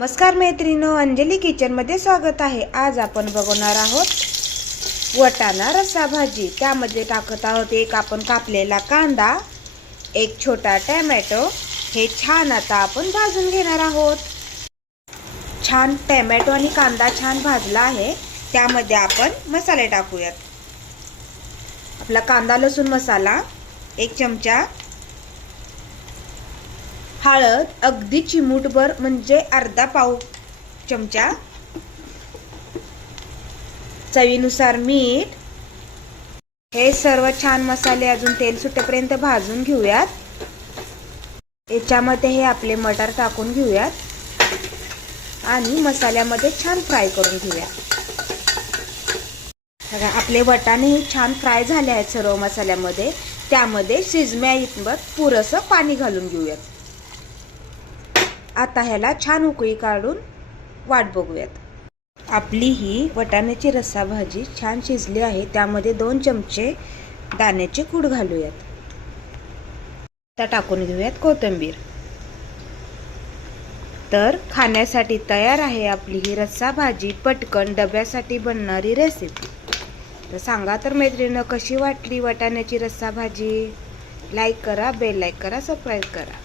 नमस्कार मैत्रिणींनो, अंजली किचनमध्ये स्वागत आहे। आज आपण बघणार आहोत वटाणा रस्सा भाजी। त्यामध्ये टाकत आहोत एक आपण कापलेला कांदा, एक छोटा टोमॅटो। हे छान आता आपण भाजून घेणार आहोत। छान टोमॅटो आणि कांदा छान भाजला आहे। त्यामध्ये आपण मसाले टाकूयात। आपला कांदा लसूण मसाला 1 चमचा, हळद अगदी चिमूटभर म्हणजे अर्धा पाव चमचा, चवीनुसार मीठ। हे सर्व छान मसाले अजून तेल सुटेपर्यंत भाजून घेऊयात। याच्यामध्ये हे आपले मटार टाकून घेऊयात आणि मसाल्यामध्ये छान फ्राय करून घेऊया। बघा आपले वटाणे हे छान फ्राय झाले आहेत सर्व मसाल्यामध्ये। त्यामध्ये शिजण्याइतपत पुरेसं पाणी घालून घेऊयात। आता ह्याला छान उकळी काढून वाट बघूयात। आपली ही वटाण्याची रस्सा भाजी छान शिजली आहे। त्यामध्ये 2 चमचे दाण्याचे कूट घालूयात। आता टाकून घेऊयात कोथिंबीर। तर खाण्यासाठी तयार आहे आपली ही रस्सा भाजी, पटकन डब्यासाठी बनणारी रेसिपी। तर सांगा तर मैत्रिणींनो, कशी वाटली वटाण्याची रस्सा भाजी? लाईक करा, बेल लाईक करा, सबस्क्राईब करा।